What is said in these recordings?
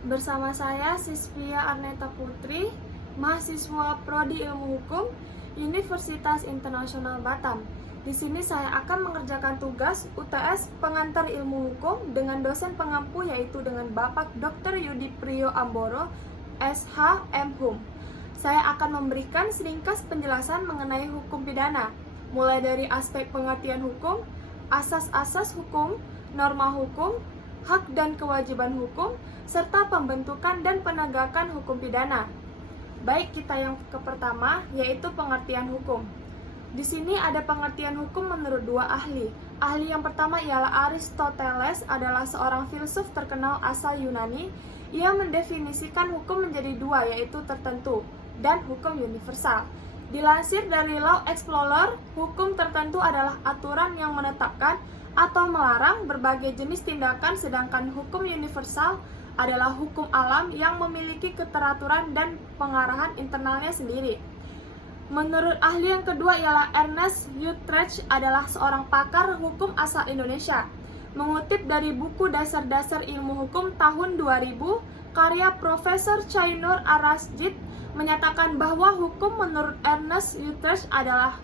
Bersama saya Sisvia Arneta Putri, mahasiswa Prodi Ilmu Hukum Universitas Internasional Batam. Di sini saya akan mengerjakan tugas UTS Pengantar Ilmu Hukum dengan dosen pengampu, yaitu dengan Bapak Dr. Yudi Priyo Amboro, SH MHum. Saya akan memberikan seringkas penjelasan mengenai hukum pidana, mulai dari aspek pengertian hukum, asas-asas hukum, norma hukum, hak dan kewajiban hukum, serta pembentukan dan penegakan hukum pidana. Baik, kita yang pertama, yaitu pengertian hukum. Di sini ada pengertian hukum menurut dua ahli. Ahli yang pertama ialah Aristoteles, adalah seorang filsuf terkenal asal Yunani. Ia mendefinisikan hukum menjadi dua, yaitu tertentu dan hukum universal. Dilansir dari Law Explorer, hukum tertentu adalah aturan yang menetapkan atau melarang berbagai jenis tindakan, sedangkan hukum universal adalah hukum alam yang memiliki keteraturan dan pengarahan internalnya sendiri. Menurut ahli yang kedua ialah Ernest Utrecht, adalah seorang pakar hukum asal Indonesia. Mengutip dari buku Dasar-Dasar Ilmu Hukum tahun 2000, karya Profesor Chainur Arasjid menyatakan bahwa hukum menurut Ernest Utrecht adalah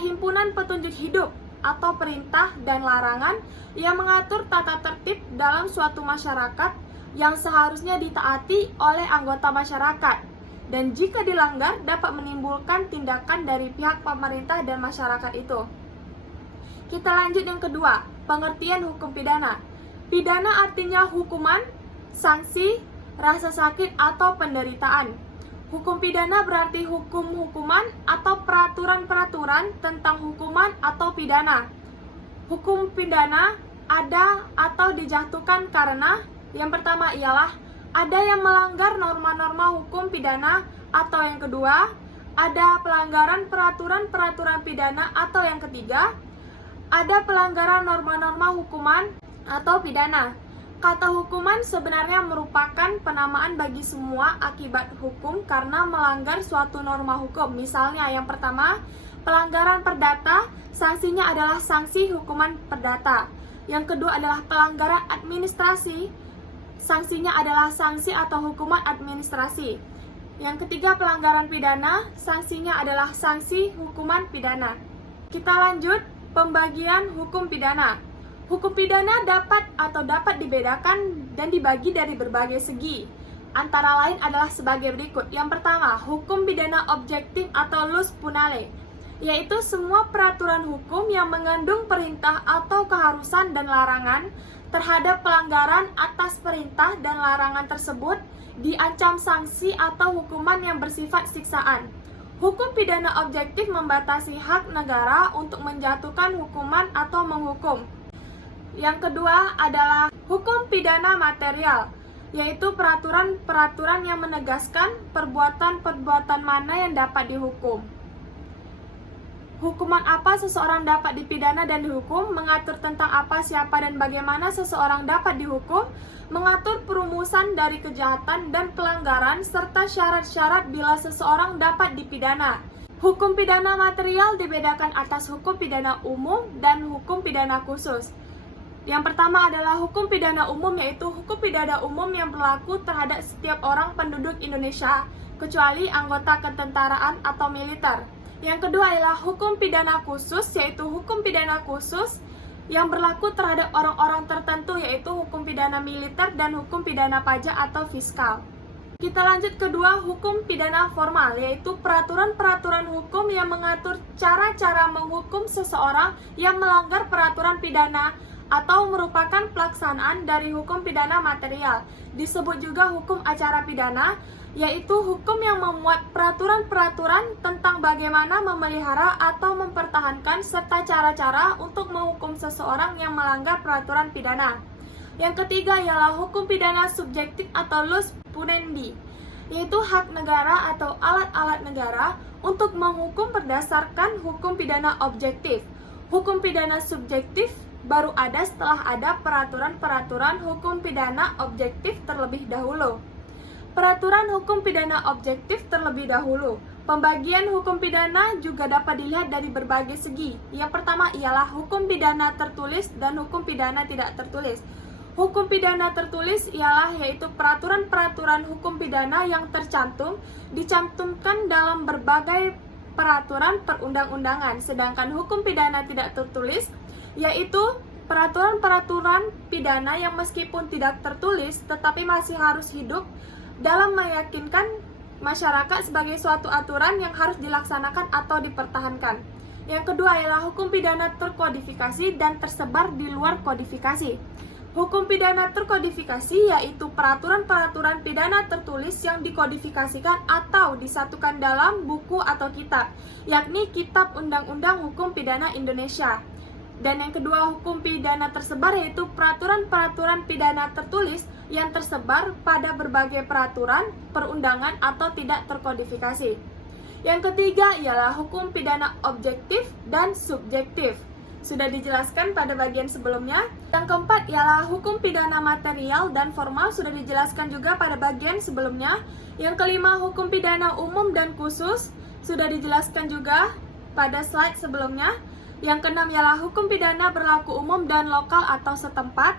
himpunan petunjuk hidup atau perintah dan larangan yang mengatur tata tertib dalam suatu masyarakat yang seharusnya ditaati oleh anggota masyarakat, dan jika dilanggar dapat menimbulkan tindakan dari pihak pemerintah dan masyarakat itu. Kita lanjut yang kedua, pengertian hukum pidana. Pidana artinya hukuman, sanksi, rasa sakit atau penderitaan. Hukum pidana berarti hukum-hukuman atau peraturan-peraturan tentang hukuman atau pidana. Hukum pidana ada atau dijatuhkan karena yang pertama ialah ada yang melanggar norma-norma hukum pidana, atau yang kedua ada pelanggaran peraturan-peraturan pidana, atau yang ketiga ada pelanggaran norma-norma hukuman atau pidana. Kata hukuman sebenarnya merupakan penamaan bagi semua akibat hukum karena melanggar suatu norma hukum. Misalnya yang pertama, pelanggaran perdata, sanksinya adalah sanksi hukuman perdata. Yang kedua adalah pelanggaran administrasi, sanksinya adalah sanksi atau hukuman administrasi. Yang ketiga, pelanggaran pidana, sanksinya adalah sanksi hukuman pidana. Kita lanjut, pembagian hukum pidana. Hukum pidana dapat dibedakan dan dibagi dari berbagai segi. Antara lain adalah sebagai berikut. Yang pertama, hukum pidana objektif atau ius punale, yaitu semua peraturan hukum yang mengandung perintah atau keharusan dan larangan terhadap pelanggaran atas perintah dan larangan tersebut diancam sanksi atau hukuman yang bersifat siksaan. Hukum pidana objektif membatasi hak negara untuk menjatuhkan hukuman atau menghukum. Yang kedua adalah hukum pidana material, yaitu peraturan-peraturan yang menegaskan perbuatan-perbuatan mana yang dapat dihukum. Hukuman apa seseorang dapat dipidana dan dihukum, mengatur tentang apa, siapa, dan bagaimana seseorang dapat dihukum, mengatur perumusan dari kejahatan dan pelanggaran, serta syarat-syarat bila seseorang dapat dipidana. Hukum pidana material dibedakan atas hukum pidana umum dan hukum pidana khusus. Yang pertama adalah hukum pidana umum, yaitu hukum pidana umum yang berlaku terhadap setiap orang penduduk Indonesia, kecuali anggota ketentaraan atau militer. Yang kedua adalah hukum pidana khusus, yaitu hukum pidana khusus yang berlaku terhadap orang-orang tertentu, yaitu hukum pidana militer dan hukum pidana pajak atau fiskal. Kita lanjut kedua, hukum pidana formal, yaitu peraturan-peraturan hukum yang mengatur cara-cara menghukum seseorang yang melanggar peraturan pidana atau merupakan pelaksanaan dari hukum pidana material. Disebut juga hukum acara pidana, yaitu hukum yang memuat peraturan-peraturan tentang bagaimana memelihara atau mempertahankan serta cara-cara untuk menghukum seseorang yang melanggar peraturan pidana. Yang ketiga ialah hukum pidana subjektif atau ius punendi, yaitu hak negara atau alat-alat negara untuk menghukum berdasarkan hukum pidana objektif. Hukum pidana subjektif baru ada setelah ada peraturan-peraturan hukum pidana objektif terlebih dahulu. Peraturan hukum pidana objektif terlebih dahulu. Pembagian hukum pidana juga dapat dilihat dari berbagai segi. Yang pertama ialah hukum pidana tertulis dan hukum pidana tidak tertulis. Hukum pidana tertulis ialah yaitu peraturan-peraturan hukum pidana yang dicantumkan dalam berbagai peraturan perundang-undangan. Sedangkan hukum pidana tidak tertulis yaitu peraturan-peraturan pidana yang meskipun tidak tertulis tetapi masih harus hidup dalam meyakinkan masyarakat sebagai suatu aturan yang harus dilaksanakan atau dipertahankan. Yang kedua ialah hukum pidana terkodifikasi dan tersebar di luar kodifikasi. Hukum pidana terkodifikasi yaitu peraturan-peraturan pidana tertulis yang dikodifikasikan atau disatukan dalam buku atau kitab, yakni Kitab Undang-Undang Hukum Pidana Indonesia. Dan yang kedua, hukum pidana tersebar yaitu peraturan-peraturan pidana tertulis yang tersebar pada berbagai peraturan, perundangan atau tidak terkodifikasi. Yang ketiga ialah hukum pidana objektif dan subjektif. Sudah dijelaskan pada bagian sebelumnya. Yang keempat ialah hukum pidana material dan formal, sudah dijelaskan juga pada bagian sebelumnya. Yang kelima, hukum pidana umum dan khusus, sudah dijelaskan juga pada slide sebelumnya. Yang keenam ialah hukum pidana berlaku umum dan lokal atau setempat.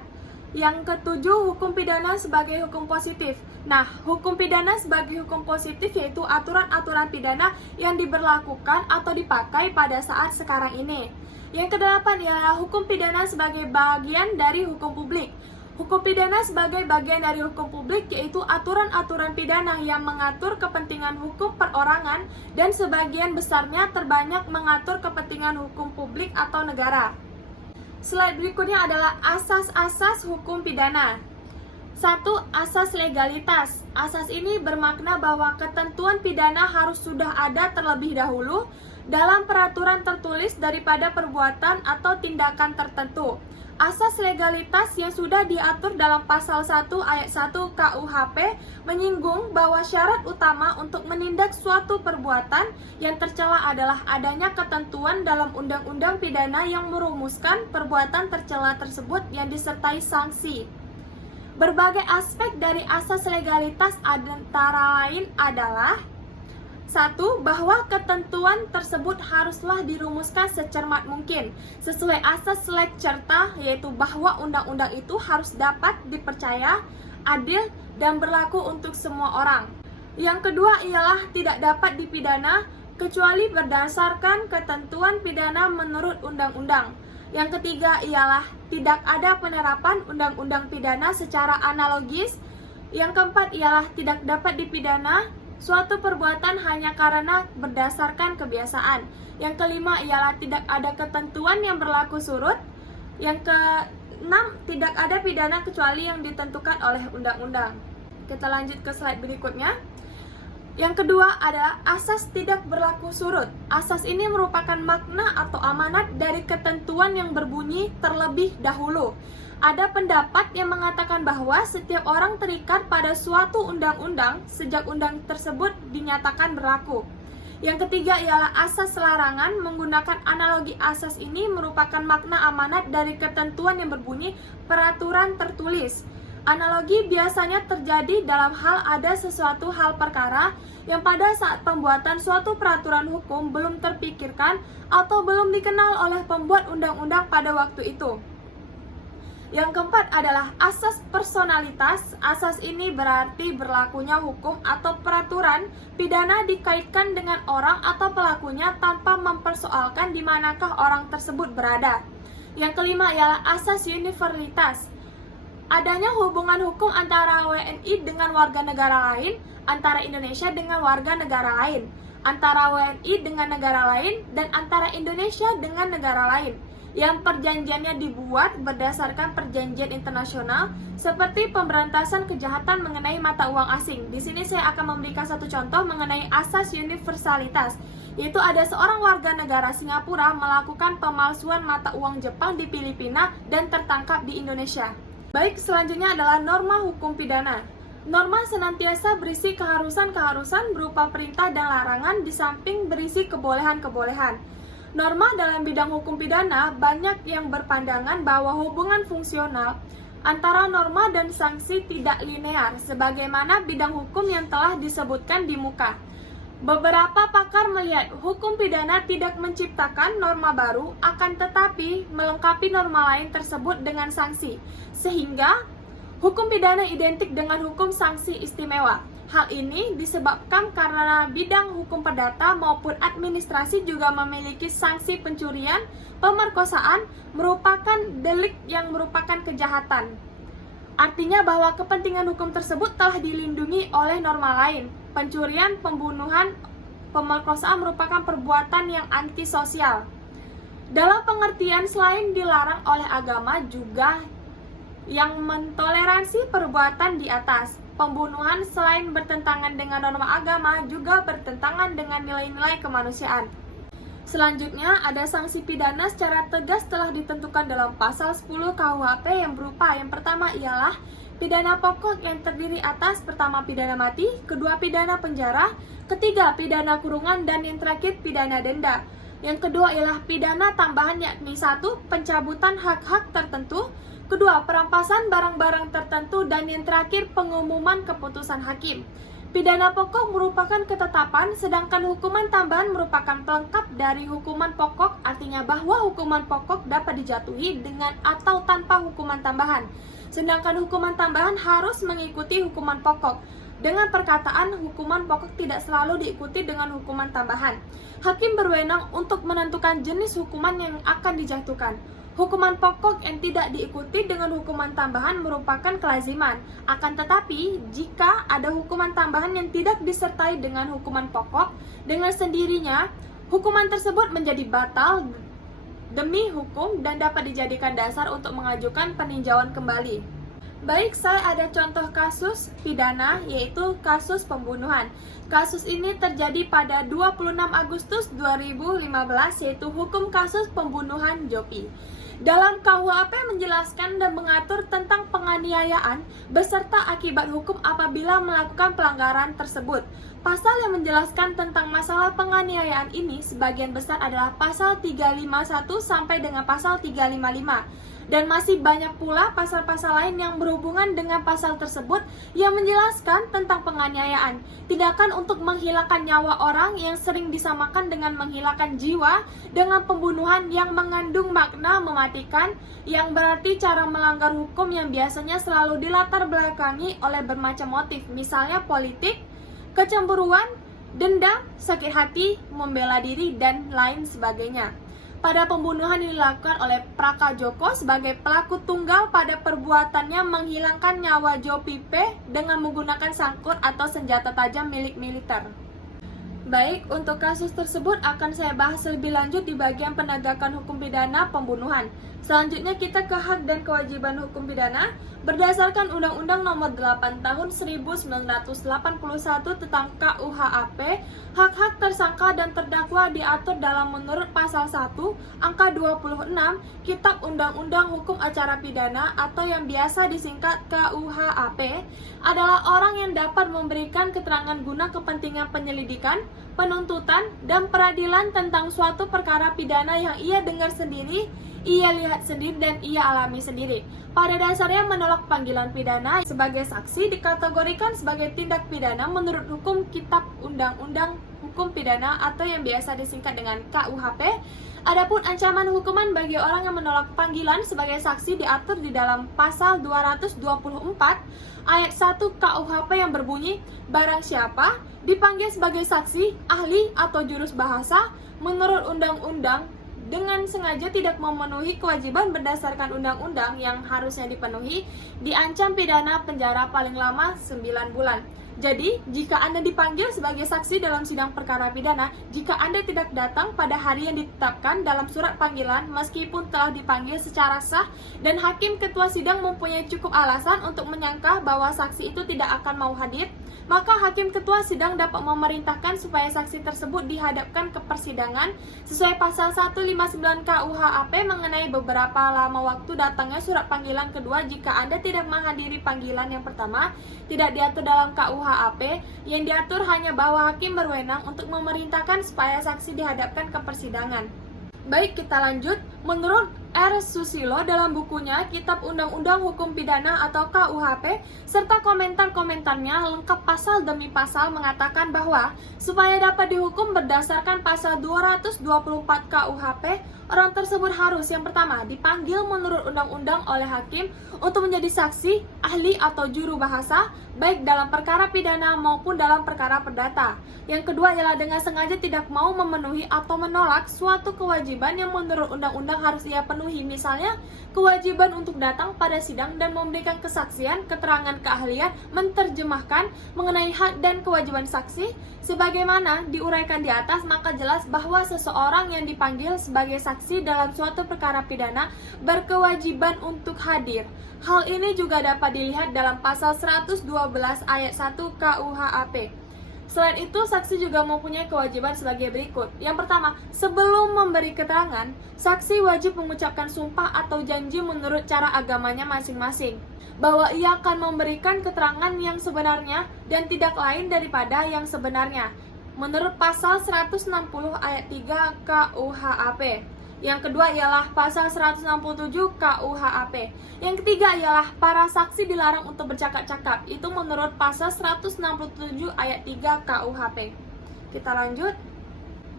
Yang ketujuh, hukum pidana sebagai hukum positif. Nah, hukum pidana sebagai hukum positif yaitu aturan-aturan pidana yang diberlakukan atau dipakai pada saat sekarang ini. Yang kedelapan ialah hukum pidana sebagai bagian dari hukum publik. Hukum pidana sebagai bagian dari hukum publik yaitu aturan-aturan pidana yang mengatur kepentingan hukum perorangan dan sebagian besarnya terbanyak mengatur kepentingan hukum publik atau negara. Slide berikutnya adalah asas-asas hukum pidana. 1. Asas legalitas. Asas ini bermakna bahwa ketentuan pidana harus sudah ada terlebih dahulu dalam peraturan tertulis daripada perbuatan atau tindakan tertentu. Asas legalitas yang sudah diatur dalam pasal 1 ayat 1 KUHP menyinggung bahwa syarat utama untuk menindak suatu perbuatan yang tercela adalah adanya ketentuan dalam undang-undang pidana yang merumuskan perbuatan tercela tersebut yang disertai sanksi. Berbagai aspek dari asas legalitas antara lain adalah 1. Bahwa ketentuan tersebut haruslah dirumuskan secermat mungkin sesuai asas leg certa, yaitu bahwa undang-undang itu harus dapat dipercaya, adil, dan berlaku untuk semua orang. Yang kedua ialah tidak dapat dipidana kecuali berdasarkan ketentuan pidana menurut undang-undang. Yang ketiga ialah tidak ada penerapan undang-undang pidana secara analogis. Yang keempat ialah tidak dapat dipidana suatu perbuatan hanya karena berdasarkan kebiasaan. Yang kelima ialah tidak ada ketentuan yang berlaku surut. Yang keenam, tidak ada pidana kecuali yang ditentukan oleh undang-undang. Kita lanjut ke slide berikutnya. Yang kedua adalah asas tidak berlaku surut. Asas ini merupakan makna atau amanat dari ketentuan yang berbunyi terlebih dahulu. Ada pendapat yang mengatakan bahwa setiap orang terikat pada suatu undang-undang sejak undang tersebut dinyatakan berlaku. Yang ketiga ialah asas larangan. Menggunakan analogi asas ini merupakan makna amanat dari ketentuan yang berbunyi peraturan tertulis. Analogi biasanya terjadi dalam hal ada sesuatu hal perkara yang pada saat pembuatan suatu peraturan hukum belum terpikirkan atau belum dikenal oleh pembuat undang-undang pada waktu itu. Yang keempat adalah asas personalitas. Asas ini berarti berlakunya hukum atau peraturan pidana dikaitkan dengan orang atau pelakunya tanpa mempersoalkan di manakah orang tersebut berada. Yang kelima ialah asas universalitas. Adanya hubungan hukum antara WNI dengan warga negara lain, antara Indonesia dengan warga negara lain, antara WNI dengan negara lain, dan antara Indonesia dengan negara lain, yang perjanjiannya dibuat berdasarkan perjanjian internasional seperti pemberantasan kejahatan mengenai mata uang asing. Di sini saya akan memberikan satu contoh mengenai asas universalitas, yaitu ada seorang warga negara Singapura melakukan pemalsuan mata uang Jepang di Filipina dan tertangkap di Indonesia. Baik, selanjutnya adalah norma hukum pidana. Norma senantiasa berisi keharusan-keharusan berupa perintah dan larangan di samping berisi kebolehan-kebolehan. Norma dalam bidang hukum pidana banyak yang berpandangan bahwa hubungan fungsional antara norma dan sanksi tidak linear, sebagaimana bidang hukum yang telah disebutkan di muka. Beberapa pakar melihat hukum pidana tidak menciptakan norma baru, akan tetapi melengkapi norma lain tersebut dengan sanksi, sehingga hukum pidana identik dengan hukum sanksi istimewa. Hal ini disebabkan karena bidang hukum perdata maupun administrasi juga memiliki sanksi pencurian, pemerkosaan merupakan delik yang merupakan kejahatan. Artinya bahwa kepentingan hukum tersebut telah dilindungi oleh norma lain. Pencurian, pembunuhan, pemerkosaan merupakan perbuatan yang antisosial. Dalam pengertian selain dilarang oleh agama juga yang mentoleransi perbuatan di atas. Pembunuhan selain bertentangan dengan norma agama juga bertentangan dengan nilai-nilai kemanusiaan. Selanjutnya, ada sanksi pidana secara tegas telah ditentukan dalam pasal 10 KUHP yang berupa yang pertama ialah pidana pokok yang terdiri atas pertama pidana mati, kedua pidana penjara, ketiga pidana kurungan, dan yang terakhir pidana denda. Yang kedua ialah pidana tambahan yakni 1. Pencabutan hak-hak tertentu, kedua perampasan barang-barang tertentu, dan yang terakhir pengumuman keputusan hakim. Pidana pokok merupakan ketetapan, sedangkan hukuman tambahan merupakan pelengkap dari hukuman pokok, artinya bahwa hukuman pokok dapat dijatuhi dengan atau tanpa hukuman tambahan. Sedangkan hukuman tambahan harus mengikuti hukuman pokok. Dengan perkataan, hukuman pokok tidak selalu diikuti dengan hukuman tambahan. Hakim berwenang untuk menentukan jenis hukuman yang akan dijatuhkan. Hukuman pokok yang tidak diikuti dengan hukuman tambahan merupakan kelaziman. Akan tetapi, jika ada hukuman tambahan yang tidak disertai dengan hukuman pokok, dengan sendirinya, hukuman tersebut menjadi batal demi hukum dan dapat dijadikan dasar untuk mengajukan peninjauan kembali. Baik, saya ada contoh kasus pidana, yaitu kasus pembunuhan. Kasus ini terjadi pada 26 Agustus 2015, yaitu hukum kasus pembunuhan Jopi. Dalam KUHP menjelaskan dan mengatur tentang penganiayaan beserta akibat hukum apabila melakukan pelanggaran tersebut. Pasal yang menjelaskan tentang masalah penganiayaan ini sebagian besar adalah pasal 351 sampai dengan pasal 355. Dan masih banyak pula pasal-pasal lain yang berhubungan dengan pasal tersebut yang menjelaskan tentang penganiayaan. Tindakan untuk menghilangkan nyawa orang yang sering disamakan dengan menghilangkan jiwa, dengan pembunuhan yang mengandung makna mematikan, yang berarti cara melanggar hukum yang biasanya selalu dilatar belakangi oleh bermacam motif, misalnya politik, kecemburuan, dendam, sakit hati, membela diri, dan lain sebagainya. Pada pembunuhan dilakukan oleh Praka Joko sebagai pelaku tunggal pada perbuatannya menghilangkan nyawa Jopi P dengan menggunakan sangkut atau senjata tajam milik militer. Baik, untuk kasus tersebut akan saya bahas lebih lanjut di bagian penegakan hukum pidana pembunuhan. Selanjutnya kita ke hak dan kewajiban hukum pidana. Berdasarkan Undang-Undang Nomor 8 Tahun 1981 tentang KUHP, hak-hak tersangka dan terdakwa diatur dalam menurut pasal 1 angka 26 Kitab Undang-Undang Hukum Acara Pidana atau yang biasa disingkat KUHP adalah orang yang dapat memberikan keterangan guna kepentingan penyelidikan, penuntutan, dan peradilan tentang suatu perkara pidana yang ia dengar sendiri, ia lihat sendiri, dan ia alami sendiri. Pada dasarnya menolak panggilan pidana sebagai saksi dikategorikan sebagai tindak pidana menurut hukum Kitab Undang-Undang Hukum Pidana atau yang biasa disingkat dengan KUHP. Adapun ancaman hukuman bagi orang yang menolak panggilan sebagai saksi diatur di dalam pasal 224 ayat 1 KUHP yang berbunyi, barang siapa dipanggil sebagai saksi, ahli, atau jurus bahasa menurut undang-undang dengan sengaja tidak memenuhi kewajiban berdasarkan undang-undang yang harusnya dipenuhi, diancam pidana penjara paling lama 9 bulan. Jadi, jika Anda dipanggil sebagai saksi dalam sidang perkara pidana, jika Anda tidak datang pada hari yang ditetapkan dalam surat panggilan meskipun telah dipanggil secara sah dan hakim ketua sidang mempunyai cukup alasan untuk menyangka bahwa saksi itu tidak akan mau hadir, maka hakim ketua sidang dapat memerintahkan supaya saksi tersebut dihadapkan ke persidangan sesuai pasal 159 KUHP mengenai beberapa lama waktu datangnya surat panggilan kedua jika Anda tidak menghadiri panggilan yang pertama, tidak diatur dalam KUHP, yang diatur hanya bahwa hakim berwenang untuk memerintahkan supaya saksi dihadapkan ke persidangan. Baik, kita lanjut. Menurut R. Susilo dalam bukunya Kitab Undang-Undang Hukum Pidana atau KUHP serta komentar-komentarnya lengkap pasal demi pasal mengatakan bahwa supaya dapat dihukum berdasarkan pasal 224 KUHP, orang tersebut harus yang pertama dipanggil menurut undang-undang oleh hakim untuk menjadi saksi, ahli atau juru bahasa baik dalam perkara pidana maupun dalam perkara perdata. Yang kedua ialah dengan sengaja tidak mau memenuhi atau menolak suatu kewajiban yang menurut undang-undang harus ia penuhi, misalnya kewajiban untuk datang pada sidang dan memberikan kesaksian, keterangan keahlian, menerjemahkan mengenai hak dan kewajiban saksi. Sebagaimana diuraikan di atas, maka jelas bahwa seseorang yang dipanggil sebagai saksi dalam suatu perkara pidana berkewajiban untuk hadir. Hal ini juga dapat dilihat dalam pasal 112 ayat 1 KUHP. Selain itu, saksi juga mempunyai kewajiban sebagai berikut. Yang pertama, sebelum memberi keterangan, saksi wajib mengucapkan sumpah atau janji menurut cara agamanya masing-masing, bahwa ia akan memberikan keterangan yang sebenarnya dan tidak lain daripada yang sebenarnya, menurut pasal 160 ayat 3 KUHP. Yang kedua ialah pasal 167 KUHP. Yang ketiga ialah para saksi dilarang untuk bercakap-cakap. Itu menurut pasal 167 ayat 3 KUHP. Kita lanjut.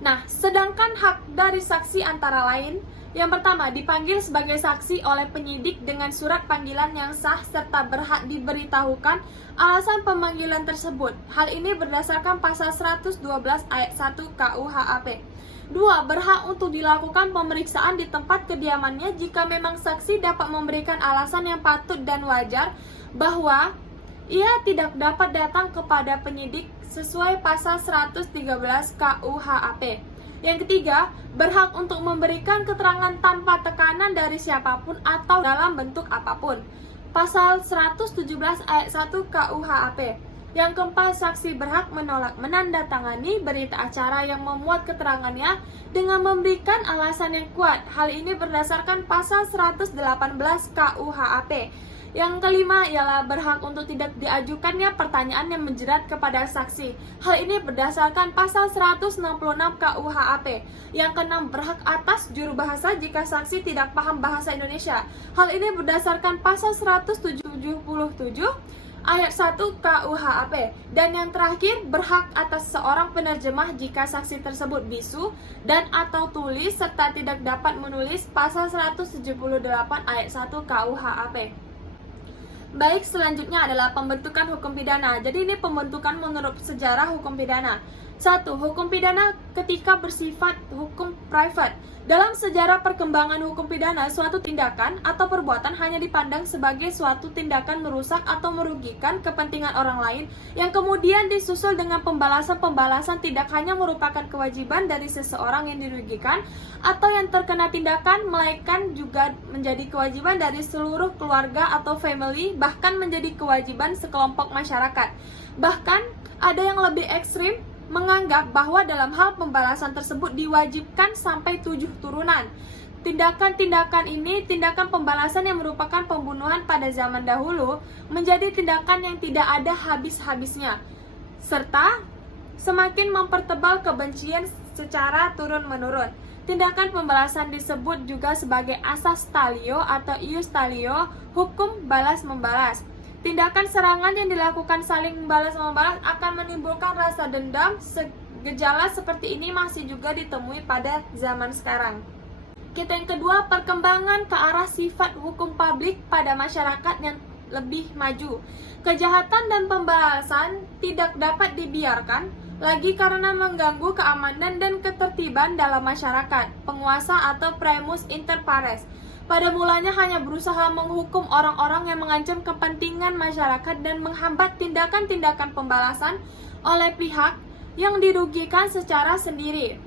Nah, sedangkan hak dari saksi antara lain, yang pertama dipanggil sebagai saksi oleh penyidik dengan surat panggilan yang sah serta berhak diberitahukan alasan pemanggilan tersebut. Hal ini berdasarkan pasal 112 ayat 1 KUHP. 2. Berhak untuk dilakukan pemeriksaan di tempat kediamannya jika memang saksi dapat memberikan alasan yang patut dan wajar bahwa ia tidak dapat datang kepada penyidik sesuai pasal 113 KUHP. Yang ketiga, berhak untuk memberikan keterangan tanpa tekanan dari siapapun atau dalam bentuk apapun. Pasal 117 ayat 1 KUHP. Yang keempat, saksi berhak menolak menandatangani berita acara yang memuat keterangannya dengan memberikan alasan yang kuat. Hal ini berdasarkan pasal 118 KUHP. Yang kelima ialah berhak untuk tidak diajukannya pertanyaan yang menjerat kepada saksi. Hal ini berdasarkan pasal 166 KUHP. Yang keenam, berhak atas juru bahasa jika saksi tidak paham bahasa Indonesia. Hal ini berdasarkan pasal 177 ayat 1 KUHP. Dan yang terakhir, berhak atas seorang penerjemah jika saksi tersebut bisu dan atau tulis serta tidak dapat menulis, pasal 178 ayat 1 KUHP. Baik, selanjutnya adalah pembentukan hukum pidana. Jadi ini pembentukan menurut sejarah hukum pidana. 1. Hukum pidana ketika bersifat hukum private. Dalam sejarah perkembangan hukum pidana, suatu tindakan atau perbuatan hanya dipandang sebagai suatu tindakan merusak atau merugikan kepentingan orang lain yang kemudian disusul dengan pembalasan-pembalasan tidak hanya merupakan kewajiban dari seseorang yang dirugikan atau yang terkena tindakan, melainkan juga menjadi kewajiban dari seluruh keluarga atau family, bahkan menjadi kewajiban sekelompok masyarakat. Bahkan ada yang lebih ekstrim, menganggap bahwa dalam hal pembalasan tersebut diwajibkan sampai 7 turunan. Tindakan-tindakan ini, tindakan pembalasan yang merupakan pembunuhan pada zaman dahulu, menjadi tindakan yang tidak ada habis-habisnya, serta semakin mempertebal kebencian secara turun-menurun. Tindakan pembalasan disebut juga sebagai asas talio atau ius talio, hukum balas-membalas. Tindakan serangan yang dilakukan saling membalas-membalas akan menimbulkan rasa dendam. Gejala seperti ini masih juga ditemui pada zaman sekarang. Yang kedua, perkembangan ke arah sifat hukum publik pada masyarakat yang lebih maju. Kejahatan dan pembalasan tidak dapat dibiarkan lagi karena mengganggu keamanan dan ketertiban dalam masyarakat. Penguasa atau primus inter pares pada mulanya hanya berusaha menghukum orang-orang yang mengancam kepentingan masyarakat dan menghambat tindakan-tindakan pembalasan oleh pihak yang dirugikan secara sendiri.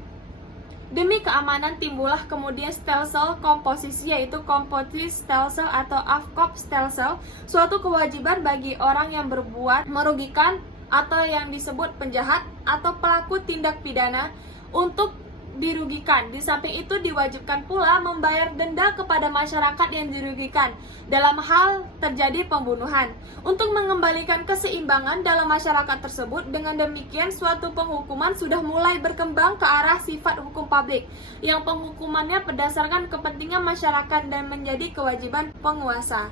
Demi keamanan timbullah kemudian stelsel komposisi, yaitu komposis stelsel atau afkop stelsel, suatu kewajiban bagi orang yang berbuat merugikan atau yang disebut penjahat atau pelaku tindak pidana untuk dirugikan. Di samping itu diwajibkan pula membayar denda kepada masyarakat yang dirugikan dalam hal terjadi pembunuhan untuk mengembalikan keseimbangan dalam masyarakat tersebut. Dengan demikian suatu penghukuman sudah mulai berkembang ke arah sifat hukum publik yang penghukumannya berdasarkan kepentingan masyarakat dan menjadi kewajiban penguasa.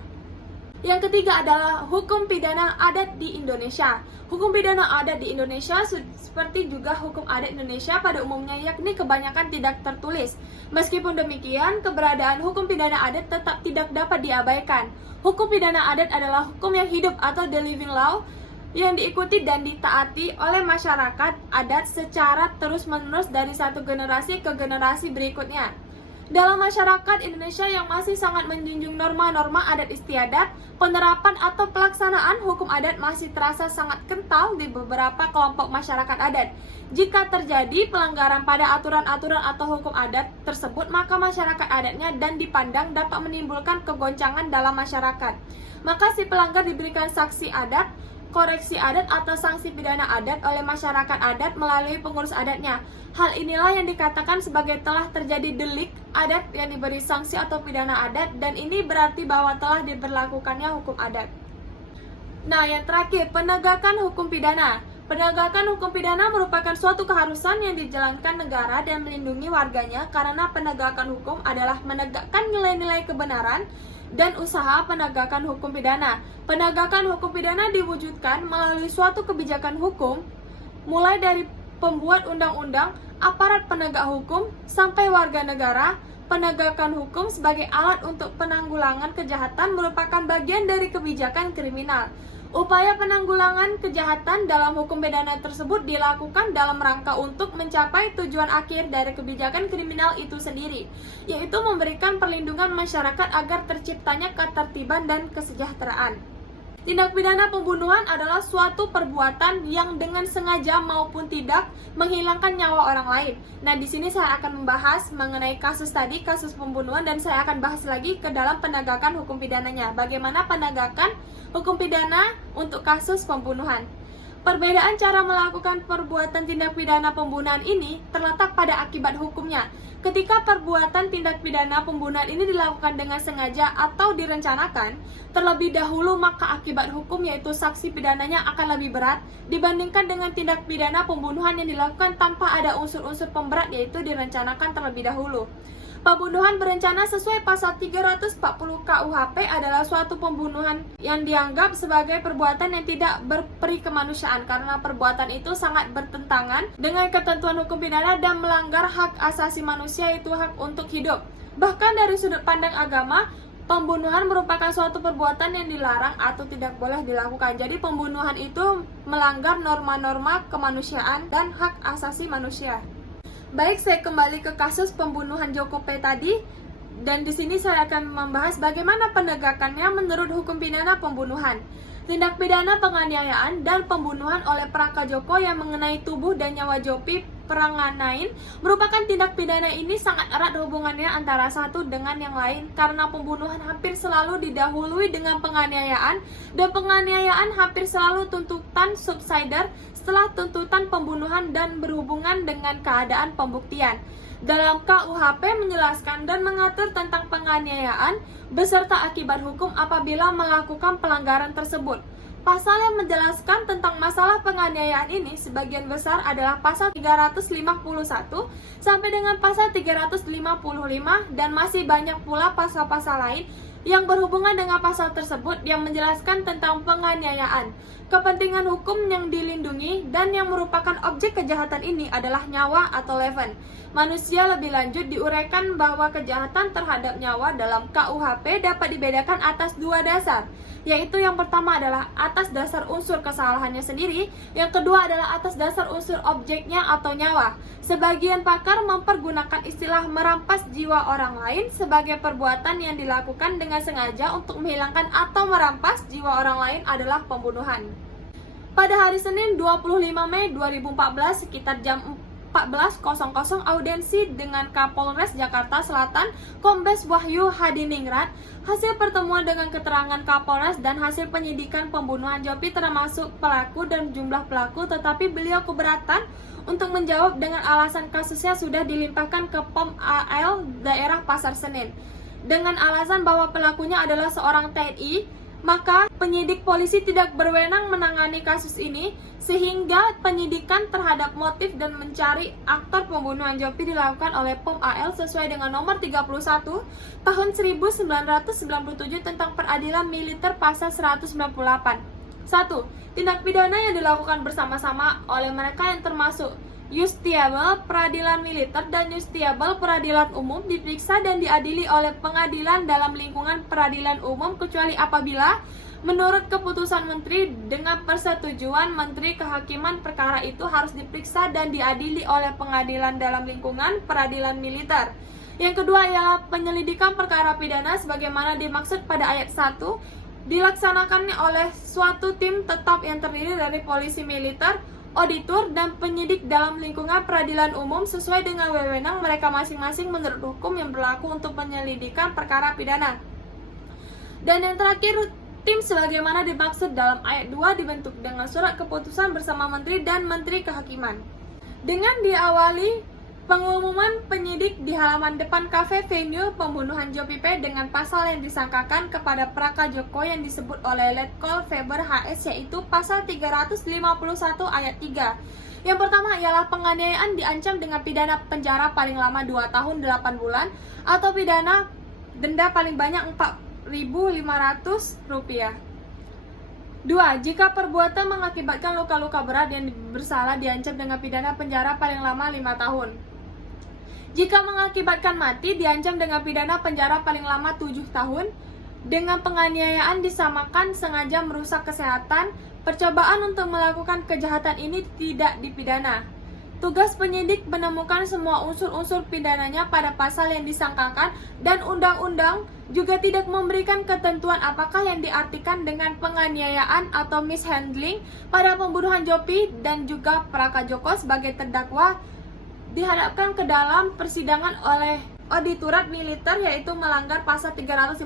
Yang ketiga adalah hukum pidana adat di Indonesia. Hukum pidana adat di Indonesia seperti juga hukum adat Indonesia pada umumnya, yakni kebanyakan tidak tertulis. Meskipun demikian, keberadaan hukum pidana adat tetap tidak dapat diabaikan. Hukum pidana adat adalah hukum yang hidup atau the living law yang diikuti dan ditaati oleh masyarakat adat secara terus-menerus dari satu generasi ke generasi berikutnya. Dalam masyarakat Indonesia yang masih sangat menjunjung norma-norma adat istiadat, penerapan atau pelaksanaan hukum adat masih terasa sangat kental di beberapa kelompok masyarakat adat. Jika terjadi pelanggaran pada aturan-aturan atau hukum adat tersebut, maka masyarakat adatnya dan dipandang dapat menimbulkan kegoncangan dalam masyarakat. Maka si pelanggar diberikan saksi adat, koreksi adat atau sanksi pidana adat oleh masyarakat adat melalui pengurus adatnya. Hal inilah yang dikatakan sebagai telah terjadi delik adat yang diberi sanksi atau pidana adat, dan ini berarti bahwa telah diberlakukannya hukum adat. Nah, yang terakhir, penegakan hukum pidana. Penegakan hukum pidana merupakan suatu keharusan yang dijalankan negara dan melindungi warganya, karena penegakan hukum adalah menegakkan nilai-nilai kebenaran dan usaha penegakan hukum pidana. Penegakan hukum pidana diwujudkan melalui suatu kebijakan hukum, mulai dari pembuat undang-undang, aparat penegak hukum, sampai warga negara. Penegakan hukum sebagai alat untuk penanggulangan kejahatan merupakan bagian dari kebijakan kriminal. Upaya penanggulangan kejahatan dalam hukum pidana tersebut dilakukan dalam rangka untuk mencapai tujuan akhir dari kebijakan kriminal itu sendiri, yaitu memberikan perlindungan masyarakat agar terciptanya ketertiban dan kesejahteraan. Tindak pidana pembunuhan adalah suatu perbuatan yang dengan sengaja maupun tidak menghilangkan nyawa orang lain. Nah, di sini saya akan membahas mengenai kasus tadi, kasus pembunuhan, dan saya akan bahas lagi ke dalam penegakan hukum pidananya. Bagaimana penegakan hukum pidana untuk kasus pembunuhan? Perbedaan cara melakukan perbuatan tindak pidana pembunuhan ini terletak pada akibat hukumnya. Ketika perbuatan tindak pidana pembunuhan ini dilakukan dengan sengaja atau direncanakan terlebih dahulu, maka akibat hukum yaitu sanksi pidananya akan lebih berat dibandingkan dengan tindak pidana pembunuhan yang dilakukan tanpa ada unsur-unsur pemberat yaitu direncanakan terlebih dahulu. Pembunuhan berencana sesuai pasal 340 KUHP adalah suatu pembunuhan yang dianggap sebagai perbuatan yang tidak berperi kemanusiaan karena perbuatan itu sangat bertentangan dengan ketentuan hukum pidana dan melanggar hak asasi manusia, yaitu hak untuk hidup. Bahkan dari sudut pandang agama, pembunuhan merupakan suatu perbuatan yang dilarang atau tidak boleh dilakukan. Jadi pembunuhan itu melanggar norma-norma kemanusiaan dan hak asasi manusia. Baik, saya kembali ke kasus pembunuhan Joko P tadi, dan di sini saya akan membahas bagaimana penegakannya menurut hukum pidana pembunuhan. Tindak pidana penganiayaan dan pembunuhan oleh Praka Joko yang mengenai tubuh dan nyawa Jopi Pranganain merupakan tindak pidana ini sangat erat hubungannya antara satu dengan yang lain karena pembunuhan hampir selalu didahului dengan penganiayaan dan penganiayaan hampir selalu tuntutan subsidiar setelah tuntutan pembunuhan dan berhubungan dengan keadaan pembuktian. Dalam KUHP menjelaskan dan mengatur tentang penganiayaan beserta akibat hukum apabila melakukan pelanggaran tersebut. Pasal yang menjelaskan tentang masalah penganiayaan ini sebagian besar adalah pasal 351 sampai dengan pasal 355 dan masih banyak pula pasal-pasal lain yang berhubungan dengan pasal tersebut yang menjelaskan tentang penganiayaan. Kepentingan hukum yang dilindungi dan yang merupakan objek kejahatan ini adalah nyawa atau leven manusia. Lebih lanjut diuraikan bahwa kejahatan terhadap nyawa dalam KUHP dapat dibedakan atas dua dasar, yaitu yang pertama adalah atas dasar unsur kesalahannya sendiri, yang kedua adalah atas dasar unsur objeknya atau nyawa. Sebagian pakar mempergunakan istilah merampas jiwa orang lain sebagai perbuatan yang dilakukan dengan sengaja untuk menghilangkan atau merampas jiwa orang lain adalah pembunuhan. Pada hari Senin 25 Mei 2014 sekitar jam 14.00 audiensi dengan Kapolres Jakarta Selatan Kombes Wahyu Hadiningrat. Hasil pertemuan dengan keterangan Kapolres dan hasil penyidikan pembunuhan Jopi termasuk pelaku dan jumlah pelaku, tetapi beliau keberatan untuk menjawab dengan alasan kasusnya sudah dilimpahkan ke POM AL daerah Pasar Senen. Dengan alasan bahwa pelakunya adalah seorang TNI, maka penyidik polisi tidak berwenang menangani kasus ini, sehingga penyidikan terhadap motif dan mencari aktor pembunuhan Jopi dilakukan oleh POM AL sesuai dengan nomor 31 tahun 1997 tentang peradilan militer pasal 198. 1. Tindak pidana yang dilakukan bersama-sama oleh mereka yang termasuk Yustiabel Peradilan Militer dan Yustiabel Peradilan Umum diperiksa dan diadili oleh pengadilan dalam lingkungan peradilan umum kecuali apabila menurut keputusan Menteri dengan persetujuan Menteri Kehakiman perkara itu harus diperiksa dan diadili oleh pengadilan dalam lingkungan peradilan militer. Yang kedua ialah penyelidikan perkara pidana sebagaimana dimaksud pada ayat 1 dilaksanakan oleh suatu tim tetap yang terdiri dari polisi militer, auditor, dan penyidik dalam lingkungan peradilan umum sesuai dengan wewenang mereka masing-masing menurut hukum yang berlaku untuk penyelidikan perkara pidana. Dan yang terakhir, tim sebagaimana dimaksud dalam ayat 2 dibentuk dengan surat keputusan bersama Menteri dan Menteri Kehakiman. Dengan diawali pengumuman penyidik di halaman depan kafe venue pembunuhan Jopi P dengan pasal yang disangkakan kepada Praka Joko yang disebut oleh Letkol Faber HS, yaitu pasal 351 ayat 3. Yang pertama ialah penganiayaan diancam dengan pidana penjara paling lama 2 tahun 8 bulan atau pidana denda paling banyak Rp4.500. 2. Jika perbuatan mengakibatkan luka-luka berat yang bersalah diancam dengan pidana penjara paling lama 5 tahun. Jika mengakibatkan mati diancam dengan pidana penjara paling lama 7 tahun. Dengan penganiayaan disamakan sengaja merusak kesehatan, percobaan untuk melakukan kejahatan ini tidak dipidana. Tugas penyidik menemukan semua unsur-unsur pidananya pada pasal yang disangkakan dan undang-undang juga tidak memberikan ketentuan apakah yang diartikan dengan penganiayaan atau mishandling pada pembunuhan Jopi dan juga Praka Joko sebagai terdakwa dihadapkan ke dalam persidangan oleh auditorat militer, yaitu melanggar pasal 351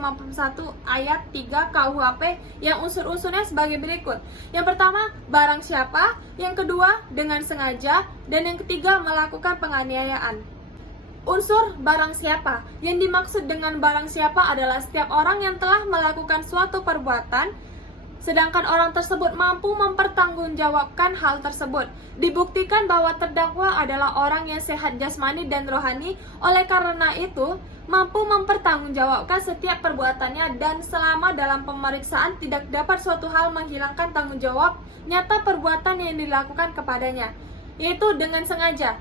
ayat 3 KUHP yang unsur-unsurnya sebagai berikut. Yang pertama, barang siapa. Yang kedua, dengan sengaja. Dan yang ketiga, melakukan penganiayaan. Unsur barang siapa. Yang dimaksud dengan barang siapa adalah setiap orang yang telah melakukan suatu perbuatan sedangkan orang tersebut mampu mempertanggungjawabkan hal tersebut. Dibuktikan bahwa terdakwa adalah orang yang sehat jasmani dan rohani, oleh karena itu mampu mempertanggungjawabkan setiap perbuatannya dan selama dalam pemeriksaan tidak dapat suatu hal menghilangkan tanggung jawab nyata perbuatan yang dilakukan kepadanya, yaitu dengan sengaja.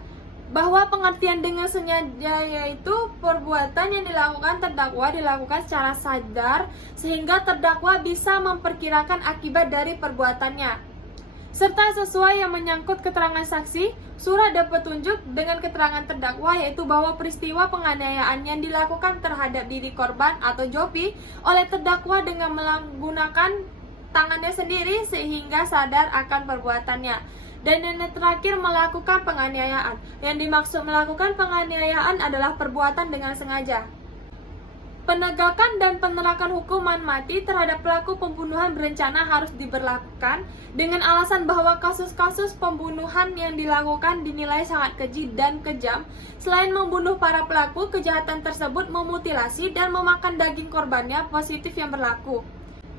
Bahwa pengertian dengan sengaja yaitu perbuatan yang dilakukan terdakwa dilakukan secara sadar sehingga terdakwa bisa memperkirakan akibat dari perbuatannya, serta sesuai yang menyangkut keterangan saksi, surat dan petunjuk dengan keterangan terdakwa, yaitu bahwa peristiwa penganiayaan yang dilakukan terhadap diri korban atau Jopi oleh terdakwa dengan menggunakan tangannya sendiri sehingga sadar akan perbuatannya. Dan yang terakhir, melakukan penganiayaan. Yang dimaksud melakukan penganiayaan adalah perbuatan dengan sengaja. Penegakan dan penerapan hukuman mati terhadap pelaku pembunuhan berencana harus diberlakukan dengan alasan bahwa kasus-kasus pembunuhan yang dilakukan dinilai sangat keji dan kejam. Selain membunuh para pelaku, kejahatan tersebut memutilasi dan memakan daging korbannya positif yang berlaku.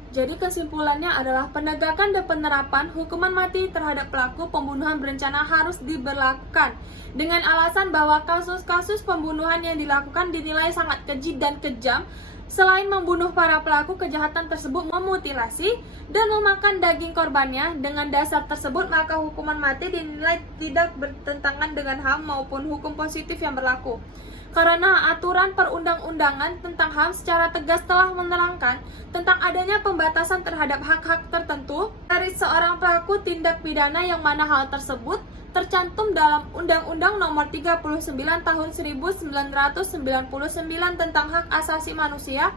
Jadi kesimpulannya adalah penegakan dan penerapan hukuman mati terhadap pelaku pembunuhan berencana harus diberlakukan dengan alasan bahwa kasus-kasus pembunuhan yang dilakukan dinilai sangat keji dan kejam. Selain membunuh para pelaku, kejahatan tersebut memutilasi dan memakan daging korbannya. Dengan dasar tersebut, maka hukuman mati dinilai tidak bertentangan dengan HAM maupun hukum positif yang berlaku. Karena aturan perundang-undangan tentang HAM secara tegas telah menerangkan tentang adanya pembatasan terhadap hak-hak tertentu dari seorang pelaku tindak pidana yang mana hal tersebut tercantum dalam Undang-Undang Nomor 39 Tahun 1999 tentang Hak Asasi Manusia,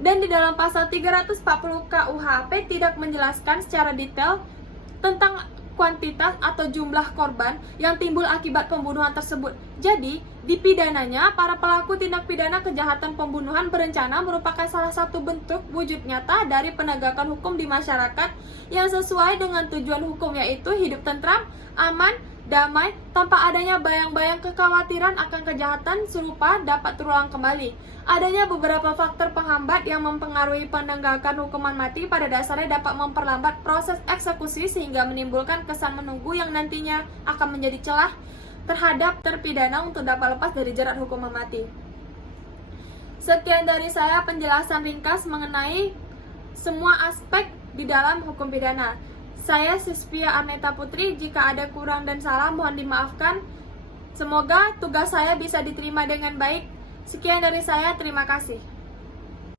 dan di dalam pasal 340 KUHP tidak menjelaskan secara detail tentang kuantitas atau jumlah korban yang timbul akibat pembunuhan tersebut. Jadi, di pidananya, para pelaku tindak pidana kejahatan pembunuhan berencana merupakan salah satu bentuk wujud nyata dari penegakan hukum di masyarakat yang sesuai dengan tujuan hukum, yaitu hidup tentram, aman, damai, tanpa adanya bayang-bayang kekhawatiran akan kejahatan serupa dapat terulang kembali. Adanya beberapa faktor penghambat yang mempengaruhi penegakan hukuman mati pada dasarnya dapat memperlambat proses eksekusi sehingga menimbulkan kesan menunggu yang nantinya akan menjadi celah terhadap terpidana untuk dapat lepas dari jerat hukuman mati. Sekian dari saya penjelasan ringkas mengenai semua aspek di dalam hukum pidana. Saya Sispia Arneta Putri, jika ada kurang dan salah mohon dimaafkan. Semoga tugas saya bisa diterima dengan baik. Sekian dari saya, terima kasih.